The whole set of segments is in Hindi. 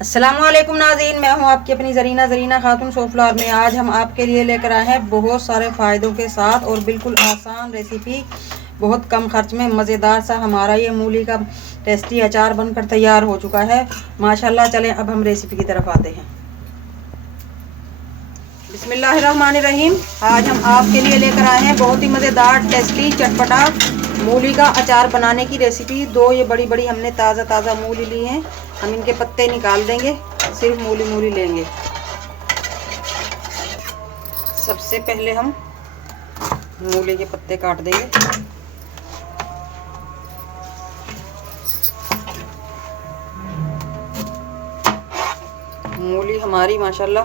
अस्सलामुअलैकुम नाज़रीन, मैं हूं आपकी अपनी ज़रीना खातून सोफ्लावर में। आज हम आपके लिए लेकर आए हैं बहुत सारे फ़ायदों के साथ और बिल्कुल आसान रेसिपी, बहुत कम खर्च में मज़ेदार सा हमारा ये मूली का टेस्टी अचार बनकर तैयार हो चुका है माशाल्लाह। चलें अब हम रेसिपी की तरफ आते हैं। बिस्मिल्लाहिर्रहमानिर्रहीम। आज हम आपके लिए लेकर आए हैं बहुत ही मज़ेदार टेस्टी चटपटा मूली का अचार बनाने की रेसिपी। दो ये बड़ी बड़ी हमने ताज़ा मूली ली हैं। हम इनके पत्ते निकाल देंगे, सिर्फ मूली लेंगे। सबसे पहले हम मूली के पत्ते काट देंगे। मूली हमारी माशाल्लाह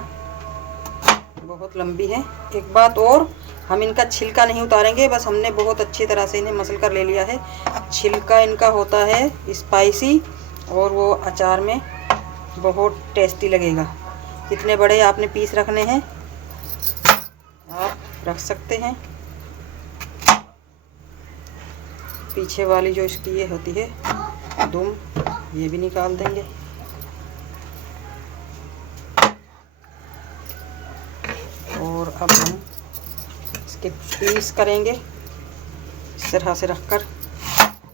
बहुत लंबी है। एक बात और, हम इनका छिलका नहीं उतारेंगे, बस हमने बहुत अच्छी तरह से इन्हें मसल कर ले लिया है। छिलका इनका होता है स्पाइसी और वो अचार में बहुत टेस्टी लगेगा। कितने बड़े आपने पीस रखने हैं आप रख सकते हैं। पीछे वाली जो इसकी ये होती है दुम, ये भी निकाल देंगे। और अब हम इसके पीस करेंगे इस तरह से रखकर,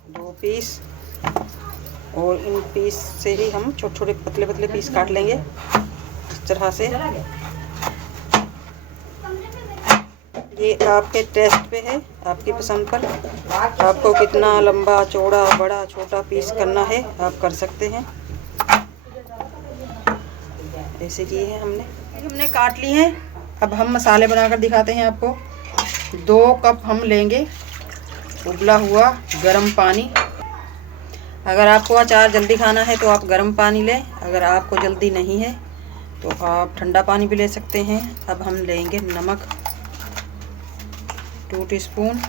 2 पीस। और इन पीस से ही हम छोटे छोटे पतले पतले पीस काट लेंगे इस तरह से। ये आपके टेस्ट पे है, आपकी पसंद पर। आपको कितना लंबा चौड़ा बड़ा छोटा पीस करना है आप कर सकते हैं। ऐसे किए हैं हमने काट ली हैं। अब हम मसाले बनाकर दिखाते हैं आपको। 2 कप हम लेंगे उबला हुआ गर्म पानी। अगर आपको अचार जल्दी खाना है तो आप गर्म पानी लें, अगर आपको जल्दी नहीं है तो आप ठंडा पानी भी ले सकते हैं। अब हम लेंगे नमक 2 टीस्पून,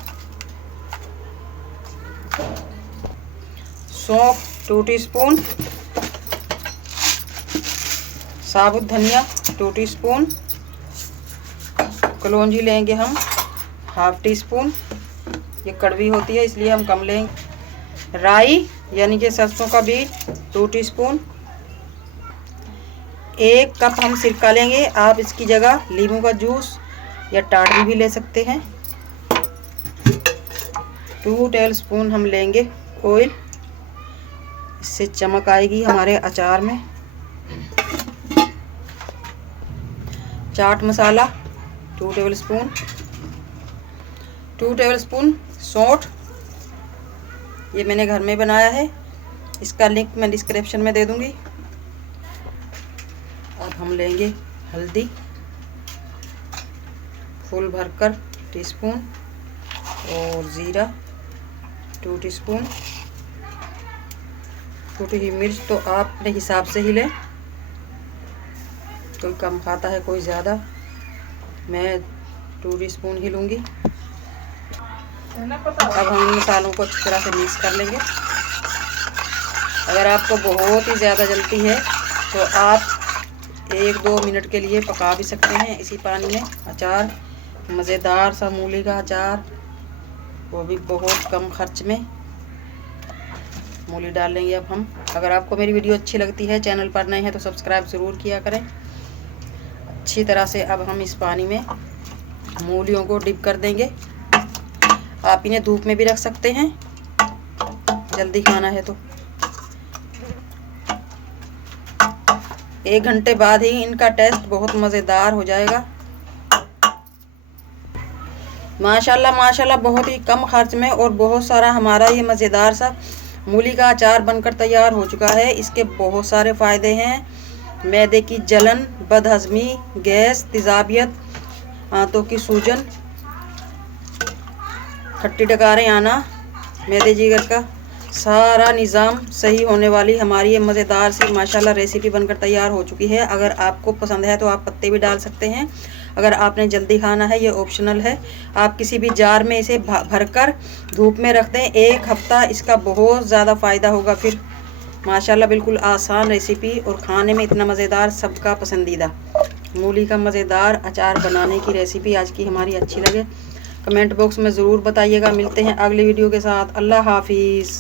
सौंफ 2 टीस्पून, साबुत धनिया 2 टीस्पून, कलौंजी लेंगे हम 1/2 टीस्पून। ये कड़वी होती है इसलिए हम कम लेंगे। राई यानी कि सरसों का बीज 2 टीस्पून। 1 कप हम सिरका लेंगे। आप इसकी जगह नींबू का जूस या टाटरी भी ले सकते हैं। 2 टेबलस्पून हम लेंगे ऑयल, इससे चमक आएगी हमारे अचार में। चाट मसाला 2 टेबलस्पून, 2 टेबलस्पून सौंठ, ये मैंने घर में बनाया है, इसका लिंक मैं डिस्क्रिप्शन में दे दूंगी। अब हम लेंगे हल्दी फुल भरकर टीस्पून, और ज़ीरा 2 टीस्पून। छोटी ही मिर्च तो आप अपने हिसाब से ही लें, कोई कम खाता है कोई ज़्यादा। मैं 2 टीस्पून ही लूँगी। अब हम इन मसालों को अच्छी तरह से मिक्स कर लेंगे। अगर आपको बहुत ही ज़्यादा जलती है तो आप 1-2 मिनट के लिए पका भी सकते हैं इसी पानी में। अचार मज़ेदार सा मूली का अचार, वो भी बहुत कम खर्च में। मूली डाल लेंगे अब हम। अगर आपको मेरी वीडियो अच्छी लगती है, चैनल पर नए हैं तो सब्सक्राइब ज़रूर किया करें। अच्छी तरह से अब हम इस पानी में मूलियों को डिप कर देंगे। आप इन्हें धूप में भी रख सकते हैं जल्दी खाना है तो। 1 घंटे बाद ही इनका टेस्ट बहुत मज़ेदार हो जाएगा। माशाल्लाह माशाल्लाह, बहुत ही कम खर्च में और बहुत सारा हमारा ये मज़ेदार सा मूली का अचार बनकर तैयार हो चुका है। इसके बहुत सारे फ़ायदे हैं। मैदे की जलन, बदहज़मी, गैस, तेज़ाबियत, आंतों की सूजन, खट्टी डकारें आना, मैदे जिगर का सारा निज़ाम सही होने वाली हमारी ये मज़ेदार सी माशाल्लाह रेसिपी बनकर तैयार हो चुकी है। अगर आपको पसंद है तो आप पत्ते भी डाल सकते हैं। अगर आपने जल्दी खाना है ये ऑप्शनल है। आप किसी भी जार में इसे भरकर धूप में रख दें, 1 हफ्ता इसका बहुत ज़्यादा फ़ायदा होगा। फिर माशाल्लाह बिल्कुल आसान रेसिपी और खाने में इतना मज़ेदार, सबका पसंदीदा मूली का मज़ेदार अचार बनाने की रेसिपी आज की हमारी अच्छी लगे कमेंट बॉक्स में ज़रूर बताइएगा। मिलते हैं अगली वीडियो के साथ। अल्लाह हाफिज़।